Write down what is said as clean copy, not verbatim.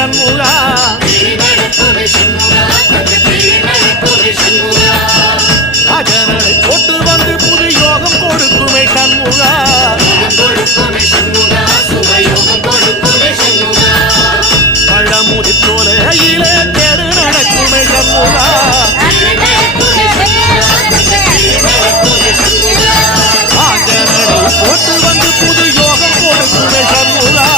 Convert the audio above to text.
சண்முகா ராஜனடை போட்டு வந்து புது யோகம் கொடுக்குமே சண்முகா பழமுதி தோலையிலே தேடு நடக்குமே சண்முகா ராஜனடை போட்டு வந்து புது யோகம் கொடுக்குமே சண்முகா